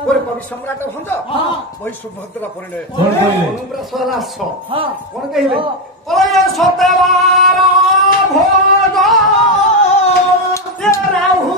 कवि सम्राट भंज वही सुभद्रा परिणय अनुप्रा स्वरास कौन कहले ओए सतेवार भोग राहु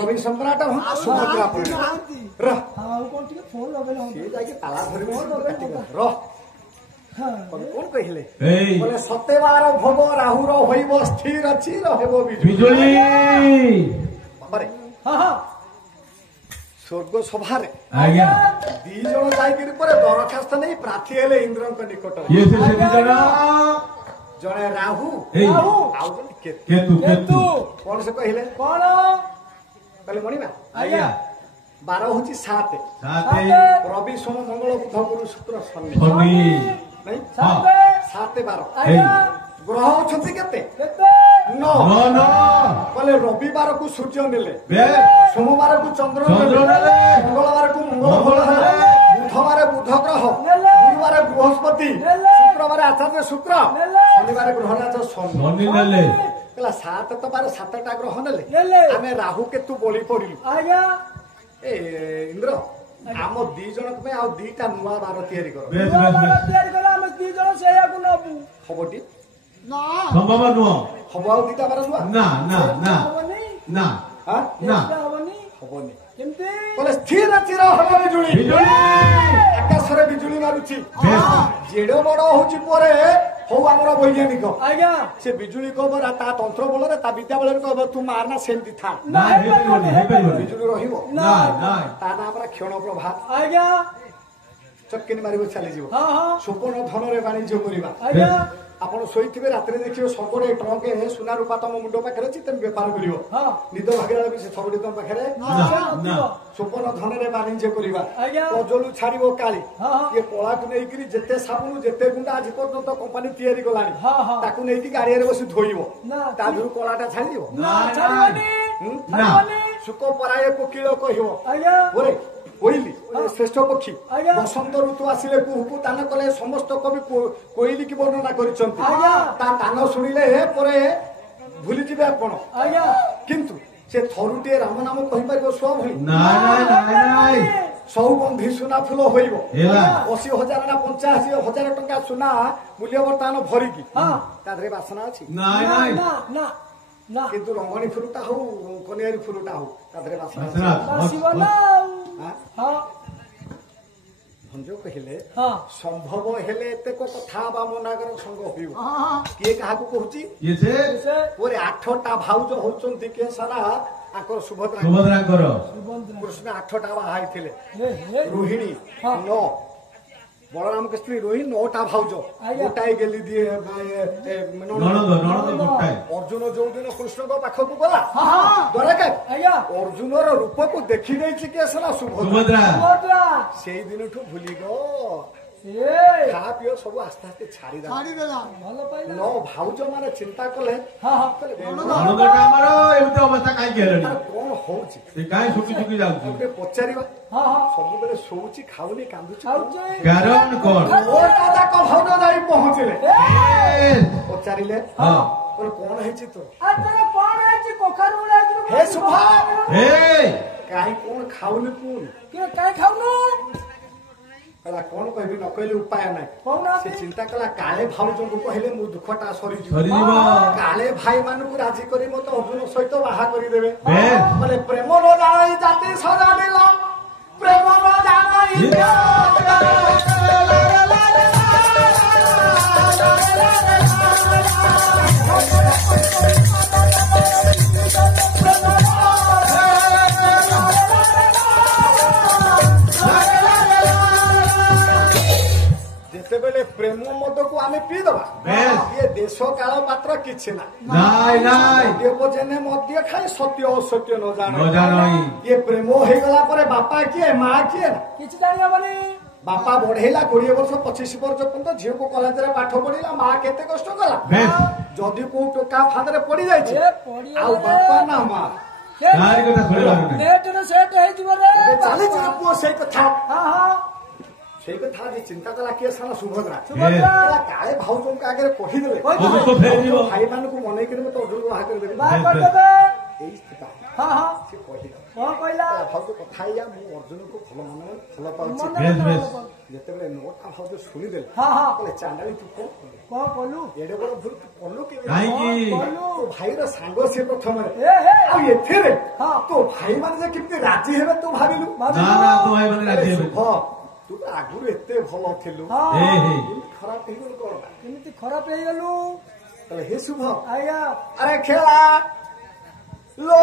कवि सम्राट सुभद्रा परिणय कौन कहले बोले सतेवार भोग राहुर होइब स्थिर अछि रहबो बिजुली स्वर्ग सभारे आज्ञा दी जण जाई कि पर दरखास्त नै प्रार्थी हेले इंद्रक निकट ये से जण जणे राहु आउ केतु कौन से कहले कौन कहले मणिमा आज्ञा 12 होची 7 रवि सोम मंगल बुध गुरु शुक्र शनि नहीं 7 12 ग्रह अछंती केते 9 कहले रविवार को सूर्य नेले सोमवार को चंद्र नेले मंगलवार को मंगल नेले बुधवार बुध ग्रह गुरुवार बृहस्पति शुक्रवार आचार्य शुक्र शनिवार ग्रहराज शनि नेले कहला 7 तो 12 7टा ग्रह नेले आमे राहु केतु बलि पड़िलु आज्ञा ए इंद्र आम दी जन पे आ दीटा नुआ बार तयारी करो हम दी जन सेया को नबु हबटी ना संभव नुआ हबो आ दीटा बार नुआ ना ना ना ना हां ना हबनी केमते बोले स्थिर चिर हबो बिजुली आकाश रे बिजुली मारुची जेडो बड़ होची परे हो हमर वैज्ञानिक आज्ञा से बिजुली कहबो ता तंत्र बोल रे ता विद्या बोल रे कहबो तू मारना सेमती था ना हे बिजुली रहिबो ना ना ता ना हमरा क्षण प्रभा आज्ञा चक्किनी मारिबो चली जीवो हां हां सुपर्ण धन रे वाणिज्य करिबा आज्ञा आपण सोईथिबे रात्रि देखियो सबरे ट्रक हे सुना रूपा तम मुंडो पाखरे छि तम व्यापार करियो हां निद भागरा भी से सबडी तम पाखरे ना सुपर्ण धन रे वाणिज्य करिबा आज्ञा पजलु छाड़िबो काली ये कोला को नै करी जते साबुन जते गुंडा आज पर्यंत कंपनी तयारी गलानी ताकू नै की गाड़ी रे बसी धोइबो ता भिरु कोलाटा छाड़िबो ना छाड़िबोनी ना सुको पराये कोकिलो कहिबो आज्ञा बोले कोइली श्रेष्ठ पक्षी बसंत ऋतु आसिले कुहू तान कले समस्त कवि कोइली की वर्णना करिसंती ता तान सुनिले परे भूली जिबे आपण किंतु से थरुटे राम नाम कहि परबो स्व भई ना ना ना सौगंधी सुना फुल होइबो 80,000 ना 85,000 टंका सुना मूल्य बर्तमान भरिकी तादरे बासना अछि नाइ नाइ ना किंतु रंगणी फुलटा हो कनियारी फुलटा हो तादरे बासना बासिबला हां भंज कहले संभव हेले एते को कथा बा मनागर संग होइबो किए काहाकू कहूची ये से ओरे 8टा भाउज होचंती के सारा आकर सुभद्रा कृष्ण 8टा बाहा आइथिले रोहिणी 9 बलराम के स्त्री रोहिणी 9टा भाउज गोटाई गेली दिए ननद गोटाई अर्जुन जो दिन कृष्ण को पाखकू गला द्वारका अर्जुन रो रूप को देखि देछि के सारा सुभद्रा सेई दिन ठु भूली गो खा पियो सब आस्ते आस्ते छाड़ी देला नो भाउज माने चिंता कले ननदटा हमर एमते अवस्था काई गेलनी कोन होउची से काई सुकी सुकी जाउची ओके पचारिबा सब बेले सोउची खाउनी कांदुची कारण कोन ओटा जाक भाउज जाई पहुंचले पचारिले कोन हेची तो अरे कोन हेची कोखर उलाची हे सुभा हे काई कोन खाउनी कोन के काई खाउनु कला कोन कहबी न कहले उपाय नै से चिंता कला काले भाउज को कहले मु दुखटा सरी जीव काले भाई मान को राजी करी मत अर्जुन सहित बाहा करी देबे बोले प्रेम रो जाई जाति सजा दिला प्रेम रो जाई जेतेबेले प्रेम मद को आमे पी दबा ये देश काल पात्र किछि ना नाइ नाइ देवजने मध्य खाए सत्य असत्य न जानो ये प्रेम हे गला परे बापा किए मां किए किछि जानिया बनी बापा बढ़ेला 20 वर्ष 25 वर्ष पर्यंत झियो को कॉलेज रे पाठ पढिला मां केते कष्ट कला जदी को टोका फादरे पड़ी जाय छै आ बापा ना मां नाइ कथा थोड़ी नेट न सेट हे जीव रे चाली जे पुओ से कथा हां से कथा जे चिंता कला के सारा सुभद्रा काले भाउजों के आगे कहि देले तो फेर जीव भाई मान को मनै कर तो अर्जुन को बाहा कर देबे बाहा कर देबे एई स्थिति हां से कहि कोन कहला भाउज कथाइया मु अर्जुन को भलो मन भलो पाउछि जेते बेले नोटा भाउज सुनि देले कहले चांडाली तू को बोलू एडे बड़ भूल कोल्लू के काई की तो भाई रो सांगो से प्रथम रे ए हे आ एथेरे तो भाई मान जे किते राजी हेबे तू भाबिलु ना ना तो भाई माने राजी हेबे हां तू आगुर एते भलो थिलु हे हे खराब हे गेल कोन केमिति खराब हे गेलु कहले हे शुभ आया अरे खेला लो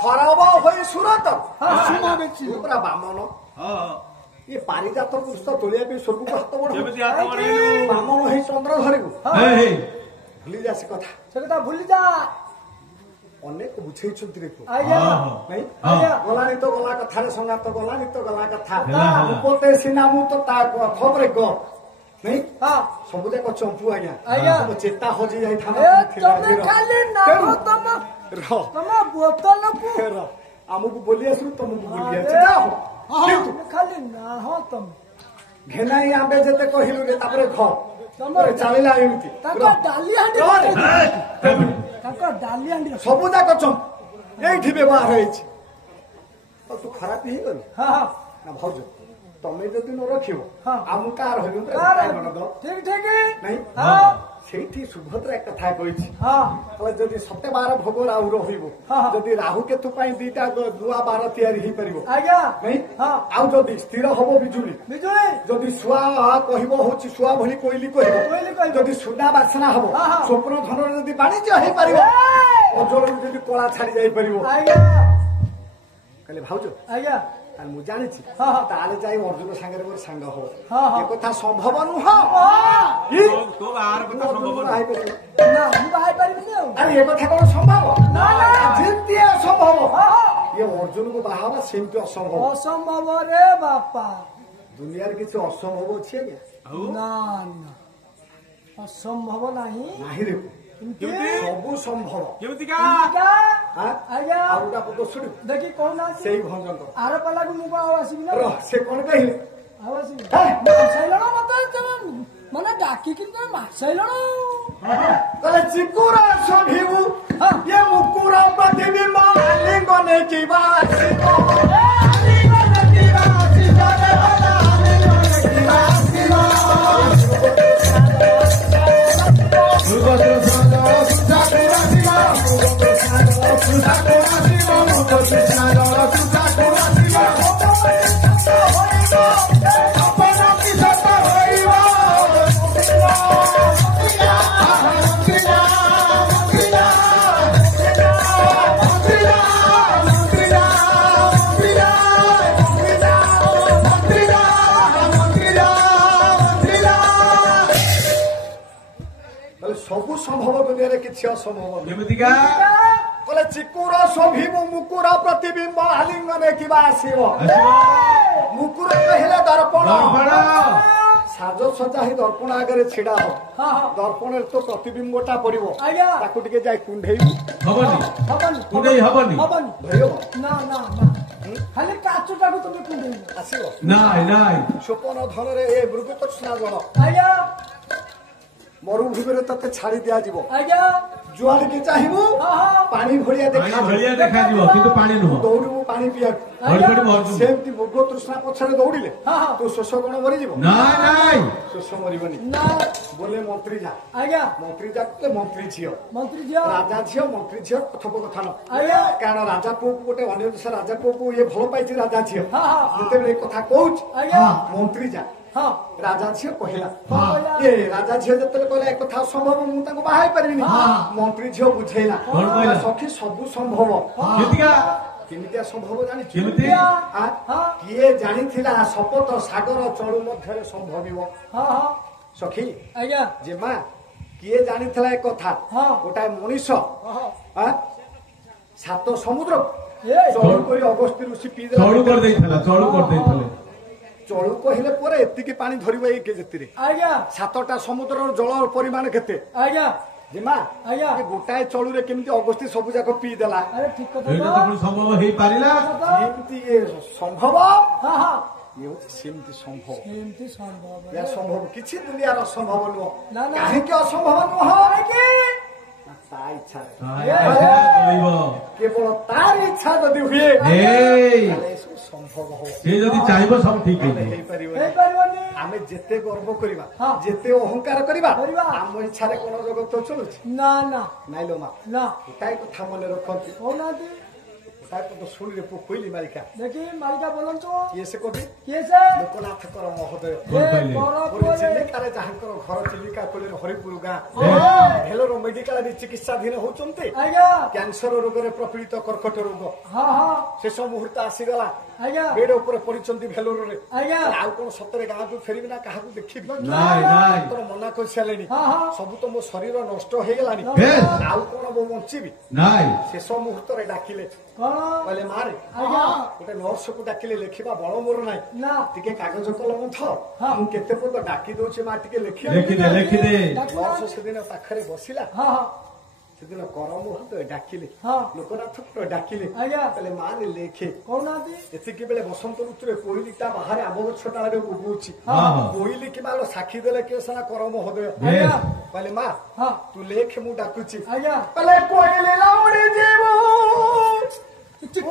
खराब होई सुरत पूरा बामन ये पारिजात पुस्तक तोलिया भी स्वर्ग को हाथ बढ़ बामन है चंद्र धरे भूली जा से कथा से कथा भूली जा अनेक बुझे छुंती रे आया नहीं आया गलानी तो गला कथा रे संगा तो गलानी तो गला कथा उपते सिना मु तो ता खबरे ग नहीं हां सब जाक चंपू आज्ञा सब चेता हो जी जाई थाना तुम खाली ना तुम बोतल को आमको बोली आसु तुमको बोली आछि जाओ କିନ୍ତୁ ଖାଲି ନା ହଁ ତମେ ଘେନାଇ ଆମ୍ବେ ଯେତେ କହିଲୁ ରେ ତାପରେ ଘ ତମର ଚାଲିଲା ଏମିତି ତାଙ୍କ ଡାଲି ହାଣ୍ଡି ତାଙ୍କ ଡାଲି ହାଣ୍ଡି ସବୁ ଯାକ ଏଇଠି ବ୍ୟବହାର ହେଇଛି ଆଉ ତୁ ଖରାପ ହେଇଗଲୁ ହଁ ହଁ ନା ଭାଉଜ ତମେ ଯଦି ନ ରଖିବ ହଁ। ଆଉ ମୁଁ କାହାର ହେବି ଠିକ ଠିକ ନାଇଁ ହଁ ସେଇଠି ସୁଭଦ୍ରା ଏକ କଥା କହିଛି ହଁ କହିଲେ ଯଦି ସତେ ବାର ଭୋଗ ରାହୁର ହୋଇବ ହଁ। ଯଦି ରାହୁ କେତୁ ପାଇଁ ଦିଟା ନୂଆ ବାର ତିଆରି ହେଇପାରିବ ଆଜ୍ଞା ନାଇଁ ହଁ ଆଉ ଯଦି ସ୍ଥିର ହବ ବିଜୁଳି ବିଜୁଳି ଯଦି ଶୁଆ କହିବ ହଉଛି ଶୁଆ ଭଳି କୋଇଲି କହିବ କୋଇଲି କହିବ। ଯଦି ସୁନା ବାସନା ହବ ହଁ, ହଁ। ସ୍ୱପ୍ନ ଧନରେ ଯଦି ବାଣିଜ୍ୟ ହେଇପାରିବ ଅଜଳରୁ ଯଦି କଳା ଛାଡି ଯାଇପାରିବ ଆଜ୍ଞା କହିଲେ ଭାଉଜ ଆଜ୍ଞା ତାହେଲେ ମୁଁ ଜାଣିଛି ହଁ, ହଁ। ତାହେଲେ ଯାଇ ଅର୍ଜୁନ ସାଙ୍ଗରେ ମୋର ସାଙ୍ଗ ହବ ହଁ, ହଁ। ଏ କଥା ସମ୍ଭବ ନୁହଁ କି? ତୋ ବାହାର କଥା ଅର୍ଜୁନ ସମ୍ଭବ ବାହା ହେଇପାରିବ? ନା ମୁଁ ବାହାରି ପାରିବିନି ଆଉ ଆରେ ଏ କଥା କଣ ସମ୍ଭବ ନା, ନା। ଯେମିତି ଅସମ୍ଭବ ହଁ, ହଁ। ଇଏ ଅର୍ଜୁନକୁ ବାହା ହବା ସେମିତି ଅସମ୍ଭବ ଅସମ୍ଭବ ରେ ବାପା ଦୁନିଆରେ କିଛି ଅସମ୍ଭବ ଅଛି ଆଜ୍ଞା ନା ନା ଅସମ୍ଭବ ନାହିଁ ନାହିଁ ରେ ଏମିତି ସବୁ ସମ୍ଭବ କେମିତିକା ଆଜ୍ଞା ଆଁ? ଆଜ୍ଞା ଆଉ ଗୋଟା ପଦ ଶୁଣିବୁ ଦେଖି କହୁନାହାନ୍ତି ସେଇ ଭଞ୍ଜଙ୍କ ଆର ପାଲାକୁ ମୁଁ ଆଉ ଆସିବି ନା ରହ, ସେ କଣ କହିଲେ ଆଉ ଆସିବି ହେଁ? ମାସାଇଲଣ ମତେ ତମେ ମାନେ ଡାକିକି ତମେ ମାସାଇଲଣ କହିଲେ ଚିକୁର ସଭିବୁ ହଁ। ଇଏ ମୁକୁର ପ୍ରତିବିମ୍ବ ଆଲିଙ୍ଗନେ କିବା ଆସିବ ସବୁ ସମ୍ଭବ ଦୁନିଆରେ କିଛି ଅସମ୍ଭବ ନୁହେଁ। କେମିତିକା କହିଲେ ଚିକୁର ସଭିବୁ ମୁକୁର ପ୍ରତିବିମ୍ବ ଆଲିଙ୍ଗନେ କିବା ଆସିବ ମୁକୁର ହେଲେ ଦର୍ପଣ ଦର୍ପଣ ସାଜସଜା ହେଇ ଦର୍ପଣ ଆଗରେ ଛିଡା ହବ ହଁ ହଁ ଦର୍ପଣରେ ତ ପ୍ରତିବିମ୍ବଟା ପଡିବ ଆଜ୍ଞା ତାକୁ ଟିକେ ଯାଇ କୁଣ୍ଢେଇବୁ ହବନି ହବନି କୁଣ୍ଡେଇ ହବନି ହବନି ଧରି ହବ ନା ନା ନା ଖାଲି କାଚଟାକୁ ତମେ କୁଣ୍ଡେଇବ ଆସିବ ନାଇଁ ନାଇଁ ସ୍ୱପନ ଧନରେ ଏ ମୃଗତୃଷ୍ଣା ଜଳ ଆଜ୍ଞା ମରୁଭୂମିରେ ତତେ ଛାଡି ଦିଆଯିବ ଆଜ୍ଞା ଯୁଆଡିକି ଚାହିଁବୁ ହଁ ହଁ ପାଣି ଭଳିଆ ପାଣି ଦେଖାଯିବ ଭଳିଆ ଦେଖାଯିବ କିନ୍ତୁ ପାଣି ନୁହଁ ଦୌଡ଼ିବୁ ପାଣି ପିଇବାକୁ ପଡି ପଡି ମରିଯିବୁ ସେମିତି ମୃଗ ତୃଷ୍ଣା ପଛରେ ଦୌଡ଼ିଲେ ହଁ ହଁ ତୁ ଶୋଷ କଣ ମରିଯିବ ନାଇଁ ନାଇଁ ଶୋଷ ମରିବନି ନା ବୋଲେ ମନ୍ତ୍ରୀ ଯା ଆଜ୍ଞା ମନ୍ତ୍ରୀ ଯା କହିଲେ ମନ୍ତ୍ରୀ ଝିଅ ମନ୍ତ୍ରୀ ଝିଅ ରାଜା ଝିଅ ମନ୍ତ୍ରୀ ଝିଅ କଥୋପକଥନ ଆଜ୍ଞା କାରଣ ରାଜା ପୁଅକୁ ଗୋଟେ ଅନ୍ୟ ଦେଶ ରାଜା ପୁଅକୁ ଇଏ ଭଲ ପାଇଛି ରାଜା ଝିଅ ହଁ ହଁ ଯେତେବେଳେ ଏ କଥା କହୁଛି ଆଜ୍ଞା ମନ୍ତ୍ରୀ ଯା ହଁ ରାଜା ଝିଅ କହିଲା କହିଲା? ଏ ରାଜା ଝିଅ ଯେତେବେଳେ କହିଲା ଏ କଥା ଅସମ୍ଭବ ମୁଁ ତାଙ୍କୁ ବାହା ହେଇପାରିବିନି ମନ୍ତ୍ରୀ ଝିଅ ବୁଝେଇଲା କଣ କହିଲା? ସଖୀ ସବୁ ସମ୍ଭବ କେମିତିକା କେମିତିଆ ସମ୍ଭବ ଜାଣିଛୁ କେମିତି କିଏ ଜାଣିଥିଲା ଶପଥ ସାଗର ଚଳୁ ମଧ୍ୟରେ ସମ୍ଭବିବ ହଁ ହଁ ସଖୀ ଆଜ୍ଞା ଯେ ମା କିଏ ଜାଣିଥିଲା ଏ କଥା ହଁ। ଗୋଟାଏ ମଣିଷ ହଁ ସାତ ସମୁଦ୍ର ଏ ଚଳୁ କରି ଅଗସ୍ତ୍ୟ ଋଷି ପିଇଦେଲା ଚଳୁ କରିଦେଇଥିଲା ଚଳୁ କରିଦେଇଥିଲେ ଚଳୁ କହିଲେ ପରେ ଏତିକି ପାଣି ଧରିବ ଏଇ କେଜିରେ ଆଜ୍ଞା ସାତଟା ସମୁଦ୍ରର ଜଳର ପରିମାଣ କେତେ ଆଜ୍ଞା ଯେ ମା ଆଜ୍ଞା ଏ ଗୋଟାଏ ଚଳୁରେ କେମିତି ଅଗସ୍ତ୍ୟ ସବୁ ଯାକ ପିଇଦେଲା ଆରେ ଠିକ କଥା ଏଇଟା ତ ପୁଣି ସମ୍ଭବ ହେଇପାରିଲା ଯେମିତି ଇଏ ସମ୍ଭବ ହଁ ହଁ ଇଏ ହଉଛି ସେମିତି ସମ୍ଭବ ଏମିତି ସମ୍ଭବ ଏହା ସମ୍ଭବ କିଛି ଦୁନିଆର ଅସମ୍ଭବ ନୁହଁ ନା, ନା। କାହିଁକି ଅସମ୍ଭବ ନୁହଁ କାହିଁକି? ନା ତା ଇଚ୍ଛାରେ କହିବ କେବଳ ତାର ଇଚ୍ଛା ଯଦି ହୁଏ ଏଇ ତାହେଲେ ଏସବୁ ସମ୍ଭବ ହବ ସେ ଯଦି ଚାହିଁବ ସବୁ ଠିକ ହେଇଯିବ ହେଇପାରିବନି ହେଇପାରିବନି ଆମେ ଯେତେ ଗର୍ବ କରିବା ହଁ। ଯେତେ ଅହଙ୍କାର କରିବା କରିବା। ଆମ ଇଚ୍ଛାରେ କଣ ଜଗତ ଚଳୁଛି ନା ନା ନାଇଲୋ ମା ନା ଗୋଟାଏ କଥା ମନେ ରଖନ୍ତି କହୁନାହାନ୍ତି ଗୋଟାଏ କଥା ଶୁଣିଲେ କୋଇଲି ମାରିକା ଦେଖି ମାଲିକା ବୋଲନ୍ତୁ କିଏ ସେ କବି କିଏ ସେ ଲୋକନାଥଙ୍କର ମହୋଦୟ କଣ ଏ କହିଲେ? କର ପୁରୀ ପରେ ଚିଲିକାରେ ଯାହାଙ୍କର ଘର ଚିଲିକା କୋଇଲିର ହରିପୁର ଗାଁ ଭେଲୋର ମେଡିକାଲରେ ଚିକିତ୍ସାଧୀନ ହଉଛନ୍ତି ଆଜ୍ଞା କ୍ୟାନ୍ସର ରୋଗରେ ପ୍ରପୀଡ଼ିତ କର୍କଟ ରୋଗ ହଁ ହଁ ଶେଷ ମୁହୂର୍ତ୍ତ ଆସିଗଲା ଆଜ୍ଞା ବେଡ ଉପରେ ପଡିଛନ୍ତି ଭେଲୋରରେ ଆଜ୍ଞା ଆଉ କଣ ସତରେ ଗାଁକୁ ଫେରିବି ନା କାହାକୁ ଦେଖିବି ନାଇଁ ନାଇଁ ଡାକ୍ତର ମନା କରିସାରିଲେଣି ହଁ ହଁ ସବୁ ତ ମୋ ଶରୀର ନଷ୍ଟ ହେଇଗଲାଣି ବେଶ। ଆଉ କଣ ମୁଁ ବଞ୍ଚିବି ନାଇଁ ଶେଷ ମୁହୂର୍ତ୍ତରେ ଡାକିଲେ କଣ କହିଲେ ମାରେ ଆଜ୍ଞା ଗୋଟେ ନର୍ସକୁ ଡାକିଲେ ଲେଖିବା ବଳ ମୋର ନାହିଁ ନା ଟିକେ କାଗଜ କଲମ ଥ ହଁ। ମୁଁ କେତେ ପଦ ଡାକି ଦଉଛି ମା ଟିକେ ଲେଖିବା ଲେଖିଦେ ଲେଖିଦେ ନର୍ସ ସେଦିନ ପାଖରେ ବସିଲା ହଁ ହଁ ସେଦିନ କରମ ଡାକିଲେ ହଁ ଲୋକନାଥ ଡାକିଲେ ଆଜ୍ଞା କହିଲେ ମାରେ ଲେଖେ କହୁନାହାନ୍ତି ଏତିକି ବେଳେ ବସନ୍ତ ଋତୁରେ କୋଇଲିଟା ବାହାରେ ଆମ୍ବ ଗଛ ଡାଳରେ ଉଗୁଛି ହଁ। କୋଇଲି କିମ୍ବା ସାକ୍ଷୀ ଦେଲେ କିଏ ସିନା କରମ ହୃଦୟ ଆଜ୍ଞା କହିଲେ ମା ହଁ ତୁ ଲେଖେ ମୁଁ ଡାକୁଛି ଆଜ୍ଞା କହିଲେ କୋଇଲି ଲାଉଡି ଯିବୁ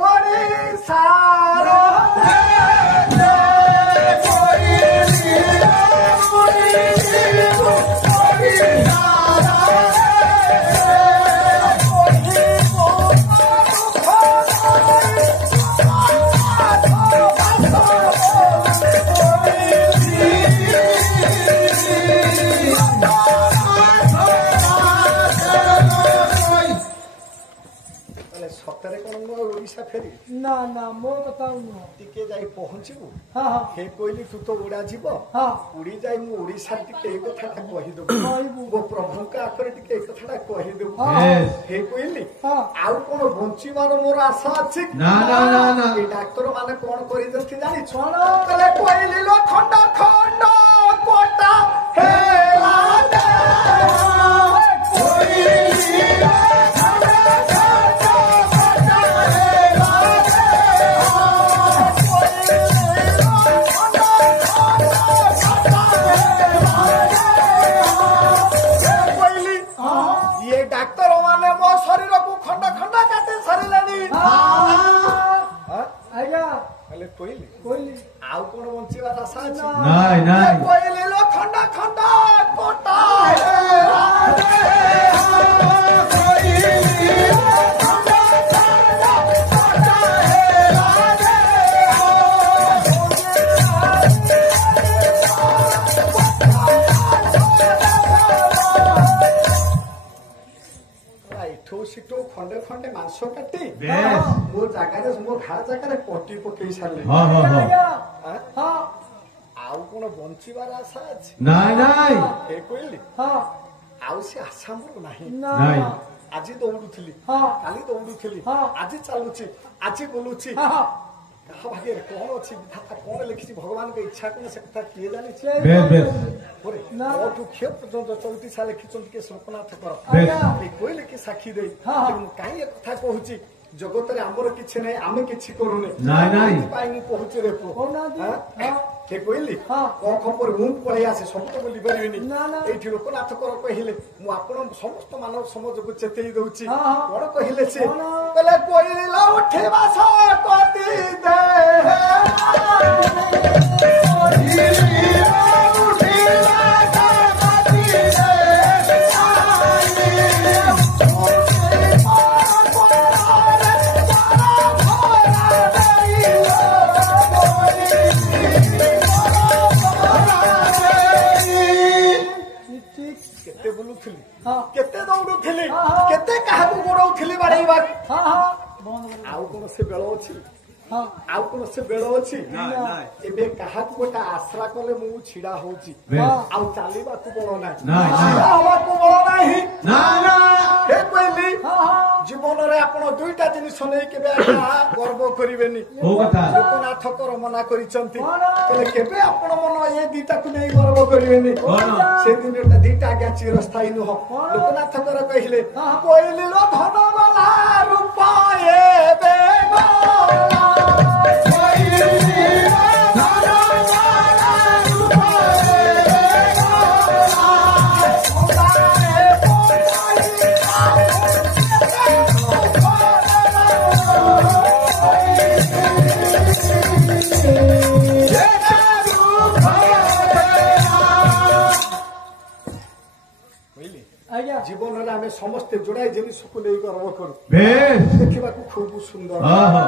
ଓଡ଼ିଶାର ସତରେ କଣ ମୁଁ ଓଡ଼ିଶା ଫେରିବି ନା ନା ମୋ କଥା ନୁହଁ ଟିକେ ଯାଇ ପହଞ୍ଚିବୁ ହଁ ହଁ ହେ କହିଲି ତୁ ତ ଉଡା ଯିବ ହଁ ଉଡି ଯାଇ ମୁଁ ଓଡ଼ିଶାରେ ଟିକେ ଏଇ କଥାଟା କହିଦେବୁ କହିବୁ ମୋ ପ୍ରଭୁଙ୍କ ଆଗରେ ଟିକେ ଏଇ କଥାଟା କହିଦେବୁ Yes. ହେ କହିଲି ହଁ ଆଉ କଣ ବଞ୍ଚିବାର ମୋର ଆଶା ଅଛି ନା, ନା, ନା, ନା। ଏ ଡାକ୍ତର ମାନେ କଣ କରିଛନ୍ତି ଜାଣିଛୁ କଣ? କହିଲେ କହିଲି ଲୋ ଖଣ୍ଡ ଖଣ୍ଡ କୋଟା ହେଲା ଇଏ ଡାକ୍ତର ମାନେ ମୋ ଶରୀରକୁ ଖଣ୍ଡ ଖଣ୍ଡ କାଟି ସାରିଲେଣି ଆଜ୍ଞା କହିଲେ କହିଲି କହିଲି ଆଉ କଣ ବଞ୍ଚିବାର ଆଶା ଅଛି ନାଇଁ ନାଇଁ କହିଲି ଲୋ ଖଣ୍ଡ ଖଣ୍ଡ କୋଟା ଏଠୁ ସେଠୁ ଖଣ୍ଡେ ଖଣ୍ଡେ ମାଂସ କାଟି ବେଶ ମୋ ଜାଗାରେ ମୋ ଘା ଜାଗାରେ ପଟି ପକେଇ ସାରିଲେ ହଁ ହଁ ହଁ ଆଜ୍ଞା ଆଁ? ହଁ ଆଉ କଣ ବଞ୍ଚିବାର ଆଶା ଅଛି ନାଇଁ ନାଇଁ ଏ କହିଲି ହଁ ଆଉ ସେ ଆଶା ମୋର ନାହିଁ ନା ନାଇଁ ଆଜି ଦୌଡୁଥିଲି ହଁ କାଲି ଦୌଡୁଥିଲି ହଁ। ଆଜି ଚାଲୁଛି ଆଜି ବୁଲୁଛି ହଁ ହଁ କାହା ଭାଗ୍ୟରେ କଣ ଅଛି ବିଧାତା କଣ ଲେଖିଛି ଭଗବାନଙ୍କ ଇଚ୍ଛା କଣ ସେ କଥା କିଏ ଜାଣିଛି ବେଶ ବେଶ ପରେ ନା। ମୋଠୁ କ୍ଷୟ ପର୍ଯ୍ୟନ୍ତ 34 ଲେଖିଛନ୍ତି କିଏ ଲୋକନାଥ କର ଆଜ୍ଞା ଏ କହିଲେ କି ସାକ୍ଷୀ ଦେଇ ହଁ, ହଁ। ମୁଁ କାହିଁ ଏ କଥା କହୁଛି ଜଗତରେ ଆମର କିଛି ନାହିଁ ଆମେ କିଛି କରୁନେ ନାଇଁ, ନାଇଁ। ପାଇଁ ମୁଁ କହୁଛି ରେ ପୁଅ କହୁନାହାନ୍ତି ଆଁ? ହଁ ସେ କହିଲି ହଁ। କଣ ଖବର ମୁଁ ପଳେଇ ଆସେ ସବୁ ତ ବୁଲି ପାରିବିନି ନା, ନା। ଏଇଠି ଲୋକନାଥ କର କହିଲେ ମୁଁ ଆପଣ ସମସ୍ତ ମାନବ ସମାଜକୁ ଚେତେଇ ଦଉଛି ହଁ, ହଁ। କଣ କହିଲେ ସେ କଣ? କହିଲେ କହିଲା ଉଠିବା ସକତି ଦେ କେତେ ବୁଲୁଥିଲି ହଁ କେତେ ଦୌଡୁଥିଲି ହଁ, ହଁ। କେତେ କାହାକୁ ଗୋଡଉଥିଲି ବାଡେଇବା ହଁ ହଁ ବନ୍ଦ କର। ଆଉ କଣ ସେ ବେଳ ଅଛି ହଁ ଆଉ କଣ ସେ ବେଳ ଅଛି ନାଇଁ ନାଇଁ ଏବେ କାହାକୁ ଗୋଟେ ଆଶ୍ରା କଲେ ମୁଁ ଛିଡା ହଉଛି ବେଶ ଆଉ ଚାଲିବାକୁ ବଳ ନାହିଁ ନାଇଁ, ନାଇଁ। ଛିଡା ହବାକୁ ବଳ ନାହିଁ ନା ନା ହେ କହିଲି ହଁ ହଁ ଜୀବନରେ ଆପଣ ଦୁଇଟା ଜିନିଷ ନେଇ କେବେ ଆଜ୍ଞା ଗର୍ବ କରିବେନି କୋଉ କଥା ଲୋକନାଥଙ୍କର ମନା କରିଛନ୍ତି କଣ? ହେଲେ କେବେ ଆପଣ ମନ ଏ ଦିଟାକୁ ନେଇ ଗର୍ବ କରିବେନି କଣ? ସେ ଦିନଟା ଦିଟା ଆଜ୍ଞା ଚିରସ୍ଥାୟୀ ନୁହଁ କଣ? ଲୋକନାଥଙ୍କର କହିଲେ ହଁ। କହିଲି ଲୋ ଧନ ଗଲା ରୂପ ଏବେ ଗଲା କହିଲି ଲୋ ଧନ ଗଲା ରୂପ ଏବେ ଗଲା ସୁନାରେ କହିଲି ଆଜ୍ଞା ଜୀବନରେ ଆମେ ସମସ୍ତେ ଯୋଡାଏ ଜିନିଷକୁ ନେଇ ଗର୍ବ କରୁ ବେଶ ଦେଖିବାକୁ ଖୁବ ସୁନ୍ଦର ହଁ ହଁ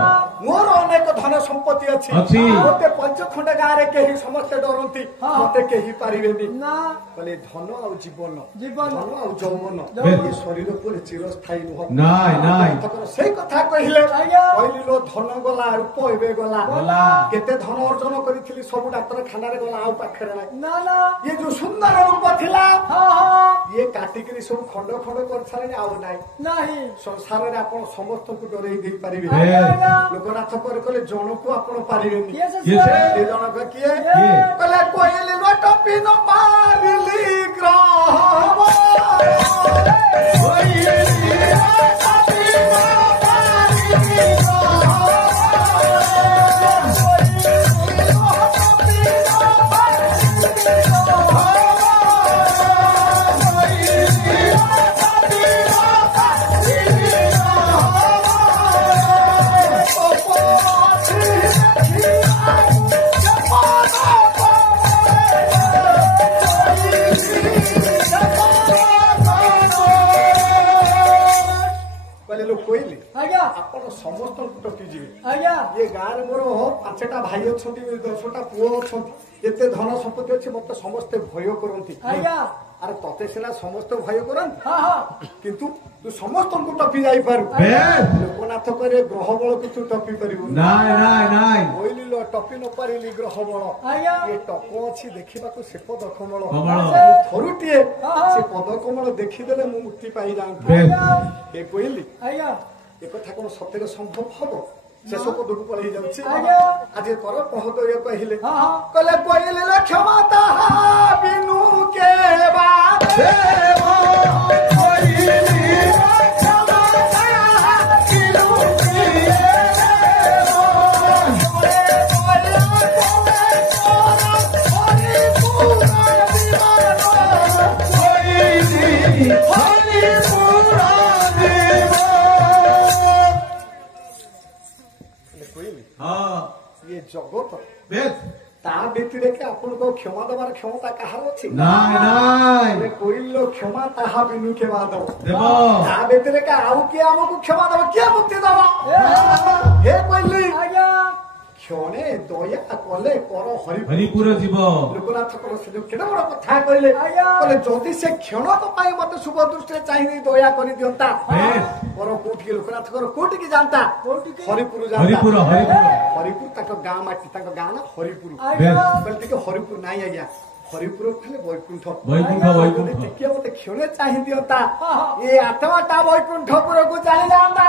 ମୋର ଅନେକ ଧନ ସମ୍ପତ୍ତି ଅଛି ଅଛି। ମତେ ପଞ୍ଚଖଣ୍ଡ ଗାଁରେ କେହି ସମସ୍ତେ ଡରନ୍ତି ହଁ। ମତେ କେହି ପାରିବେନି ନା କହିଲେ ଧନ ଆଉ ଜୀବନ ଜୀବନ। ଧନ ଆଉ ଯୌବନ ଯୌବନ। ଏ ଶରୀର ଉପରେ ଚିରସ୍ଥାୟୀ ନୁହଁ ନାଇଁ, ନାଇଁ। ତାଙ୍କର ସେଇ କଥା କହିଲେ ଆଜ୍ଞା। କହିଲି ଲୋ ଧନ ଗଲା ରୂପ ଏବେ ଗଲା ଗଲା। କେତେ ଧନ ଅର୍ଜନ କରିଥିଲି ସବୁ ଡାକ୍ତରଖାନାରେ ଗଲା ଆଉ ପାଖରେ ନାହିଁ ନା ନା ଇଏ ଯୋଉ ସୁନ୍ଦର ରୂପ ଥିଲା ହଁ ହଁ ଇଏ କାଟିକିରି ସବୁ ଖଣ୍ଡ ଖଣ୍ଡ କରିସାରିଲେ ଆଉ ନାହିଁ ନାହିଁ ସଂସାରରେ ଆପଣ ସମସ୍ତଙ୍କୁ ଡରେଇ ଦେଇପାରିବେ ଆଜ୍ଞା ଆଜ୍ଞା ଲୋକନାଥ କରି କଲେ ଜଣକୁ ଆପଣ ପାରିବେନି କିଏ ସେ କିଏ ସେ? ସେ ଜଣକ କିଏ କିଏ? କହିଲେ କହିଲି ଟପି ନ ମାରିଲି ଗ୍ରହ लोग कहले ଆଜ୍ଞା ଆପଣ ସମସ୍ତଙ୍କୁ ଟପିଯିବେ ଆଜ୍ଞା ଏ ଗାଁରେ ମୋର 5ଟା ଭାଇ ଅଛନ୍ତି 10ଟା ପୁଅ ଅଛନ୍ତି ଏତେ ଧନ ସମ୍ପତ୍ତି ଅଛି ମତେ ସମସ୍ତେ ଭୟ କରନ୍ତି ଆଜ୍ଞା ଆରେ ତତେ ସିନା ସମସ୍ତେ ଭୟ କରନ୍ତି ହଁ ହଁ କିନ୍ତୁ ତୁ ସମସ୍ତଙ୍କୁ ଟପି ଯାଇପାରୁ ବେଶ ଲୋକନାଥ କହିଲେ ଗ୍ରହ ବଳକୁ ତୁ ଟପି ପାରିବୁ ନାଇଁ ନାଇଁ ନାଇଁ କହିଲି ଟପି ନ ପାରିଲି ଗ୍ରହ ବଳ ଆଜ୍ଞା ଏ ଟପ ଅଛି ଦେଖିବାକୁ ସେ ପଦ କମଳ କମଳ। ଥରୁଟିଏ ସେ ପଦ କମଳ ଦେଖିଦେଲେ ମୁଁ ମୁକ୍ତି ପାଇଯାଆନ୍ତି ବେଶ ଏ କହିଲି ଆଜ୍ଞା ଏ କଥା କଣ ସତରେ ସମ୍ଭବ ହବ ଶେଷ ପଦକୁ ପଳେଇ ଯାଉଛି ଆଜ୍ଞା। ଆଜି କର ମହୋଦୟ କହିଲେ ହଁ ହଁ କହିଲେ କହିଲେ କ୍ଷମା ତାହା ବିନୁ କେ ବାଦେ ये जगत ବେଶ ता व्यतिरेके आपनको क्षमा देवार क्षमता कहार अछि ନାଇଁ ନାଇଁ କହିଲ क्षमा ताहा बिनु के बाद ଦେବ ता व्यतिरेके आउ किए हमको क्षमा देव किए मुक्ति देव हे कहली ଆଜ୍ଞା क्षणे दया कले कर हरि ହରିପୁର ଯିବ ଲୋକନାଥ କର ସେ ଯୋଉ କେଡେ ବଡ କଥା କହିଲେ ଆଜ୍ଞା। କହିଲେ ଯଦି ସେ କ୍ଷଣକ ପାଇଁ ମତେ ଶୁଭ ଦୃଷ୍ଟିରେ ଚାହିଁ ଦୟା କରି ଦିଅନ୍ତା ବେଶ ପର କୋଉଠିକି ଲୋକନାଥ କର କୋଉଠିକି ଯାଆନ୍ତା କୋଉଠିକି? ହରିପୁର ହରିପୁର ଯାଆନ୍ତା ହରିପୁର ହରିପୁର ତାଙ୍କ ଗାଁ ମାଟି ତାଙ୍କ ଗାଁ ନା ହରିପୁର ଆଜ୍ଞା କହିଲେ ଟିକେ ହରିପୁର ନାଇଁ ଆଜ୍ଞା ହରିପୁର ଖାଲି ବୈକୁଣ୍ଠ ବୈକୁଣ୍ଠ ଯଦି ବୈକୁଣ୍ଠ ଟିକେ ମତେ କ୍ଷଣେ ଚାହିଁ ଦିଅନ୍ତା ହଁ, ହଁ। ଏ ଆତ୍ମାଟା ବୈକୁଣ୍ଠପୁରକୁ ଚାଲି ଯାଆନ୍ତା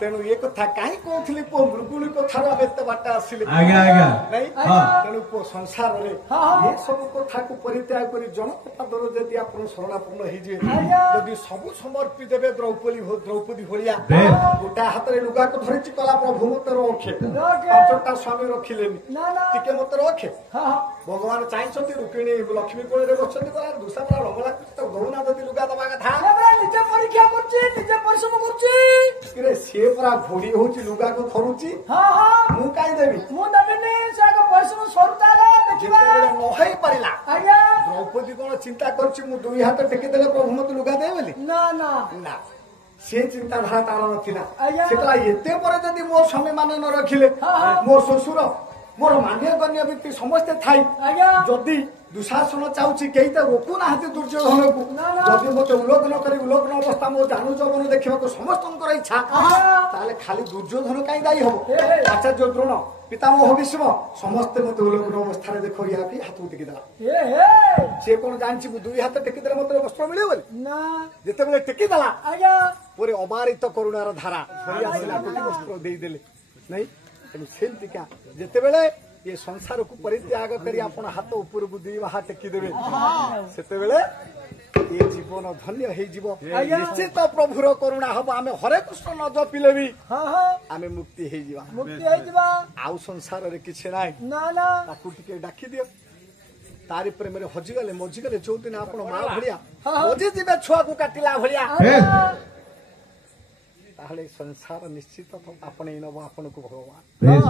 ତେଣୁ ଏ କଥା କାହିଁ କହୁଥିଲି ପୁଅ ମୃଗୁଳି କଥାରୁ ଆମେ ଏତେ ବାଟ ଆସିଲେ ଆଜ୍ଞା ଆଜ୍ଞା ନାଇଁ ହଁ। ତେଣୁ ପୁଅ ସଂସାରରେ ହଁ, ହଁ। ଏ ସବୁ କଥାକୁ ପରିତ୍ୟାଗ କରି ଜଣକ ପାଦର ଯଦି ଆପଣ ଶରଣାପନ୍ନ ହେଇଯିବେ ଆଜ୍ଞା। ଯଦି ସବୁ ସମର୍ପି ଦେବେ ଦ୍ରୌପଦୀ ଭଳିଆ ବେଶ ଗୋଟା ହାତରେ ଲୁଗାକୁ ଧରିଛି କଲା ପ୍ରଭୁ ମତେ ରଖେ ରଖେ। 5ଟା ସ୍ୱାମୀ ରଖିଲେନି ନା ନା ଟିକେ ମତେ ରଖେ ହଁ ହଁ ଭଗବାନ ଚାହିଁଛନ୍ତି ରୁକ୍ମିଣୀ ଲକ୍ଷ୍ମୀ କୋଳରେ ବସିଛନ୍ତି କଲା ଦୁଷା ପରା ରମଳା ତାକୁ ଦଉନା ଯଦି ଲୁଗା ଦବା କଥା ସେ ପରା ନିଜେ ପରୀକ୍ଷା କରୁଛି ନିଜେ ପରିଶ୍ରମ କରୁଛି କିରେ ସିଏ ପରା ଘୋଡି ହଉଛି ଲୁଗାକୁ ଧରୁଛି ହଁ ହଁ ମୁଁ କାହିଁ ଦେବି ମୁଁ ଦେବିନି ସେ ଆଗ ପରିଶ୍ରମ ସରୁତାରେ ଦେଖିବା ଯେତେବେଳେ ନ ହେଇ ପାରିଲା ଆଜ୍ଞା ଦ୍ରୌପଦୀ କଣ ଚିନ୍ତା କରୁଛି ମୁଁ 2 ହାତ ଟେକିଦେଲେ ପ୍ରଭୁ ମତେ ଲୁଗା ଦେବେ ବୋଲି ନା ନା ନା ସେ ଚିନ୍ତାଧାରା ତାର ନଥିଲା ଆଜ୍ଞା। ସେ କହିଲା ଏତେ ପରେ ଯଦି ମୋ ସ୍ୱାମୀ ମାନେ ନ ରଖିଲେ ହଁ, ହଁ। ମୋ ଶ୍ୱଶୁର ମୋର ମାନ୍ୟ ଗଣ୍ୟ ବ୍ୟକ୍ତି ସମସ୍ତେ ଥାଇ ଆଜ୍ଞା ଯଦି ଦୁଶାସନ ଚାହୁଛି କେହି ତ ରୋକୁ ନାହାନ୍ତି ଦୁର୍ଯ୍ୟୋଧନକୁ ନା, ନା। ଯଦି ମତେ ଉଲ୍ଲଗ୍ନ କରି ଉଲ୍ଲଗ୍ନ ଅବସ୍ଥା ମୋ ଜାନୁ ଯବନ ଦେଖିବାକୁ ସମସ୍ତଙ୍କର ଇଚ୍ଛା ଆଜ୍ଞା। ତାହେଲେ ଖାଲି ଦୁର୍ଯ୍ୟୋଧନ କାହିଁ ଦାୟୀ ହବ ହେ, ହେ। ଆଚାର୍ଯ୍ୟ ଦ୍ରୋଣ ପିତାମହ ଭୀଷ୍ମ ସମସ୍ତେ ମତେ ଉଲ୍ଲଗ୍ନ ଅବସ୍ଥାରେ ଦେଖ ଇହାକି ହାତକୁ ଟେକିଦେଲା ଏ ହେ ସିଏ କଣ ଜାଣିଛି ମୁଁ 2 ହାତ ଟେକିଦେଲେ ମତେ ବସ୍ତ୍ର ମିଳିବ ବୋଲି ନା ଯେତେବେଳେ ଟେକିଦେଲା ଆଜ୍ଞା ପରେ ଅବାରିତ କରୁଣାର ଧାରା ଧରି ଆସିଲା କୋଟି ବସ୍ତ୍ର ଦେଇଦେଲେ ନାଇଁ ତେଣୁ ସେମିତିକା ଯେତେବେଳେ ଏ ସଂସାରକୁ ପରିତ୍ୟାଗ କରି ଆପଣ ହାତ ଉପରକୁ 2 ବାହା ଟେକିଦେବେ ସେତେବେଳେ ଏ ଜୀବନ ଧନ୍ୟ ହେଇଯିବ ଆଜ୍ଞା। ନିଶ୍ଚିତ ପ୍ରଭୁର କରୁଣା ହବ ଆମେ ହରେ କୃଷ୍ଣ ନ ଜପିଲେ ବି ହଁ ହଁ ଆମେ ମୁକ୍ତି ହେଇଯିବା ମୁକ୍ତି ହେଇଯିବା ଆଉ ସଂସାରରେ କିଛି ନାହିଁ ନା ନା ତାକୁ ଟିକେ ଡାକି ଦିଅ ତାରି ପ୍ରେମରେ ହଜିଗଲେ ମଜିଗଲେ ଯୋଉଦିନ ଆପଣ ମା ଭଳିଆ ହଁ, ହଁ। ମଜି ଯିବେ ଛୁଆକୁ କାଟିଲା ଭଳିଆ ଆଜ୍ଞା ତାହେଲେ ସଂସାର ନିଶ୍ଚିତ ଆପଣେଇ ନବ ଆପଣଙ୍କୁ ଭଗବାନ ବେଶ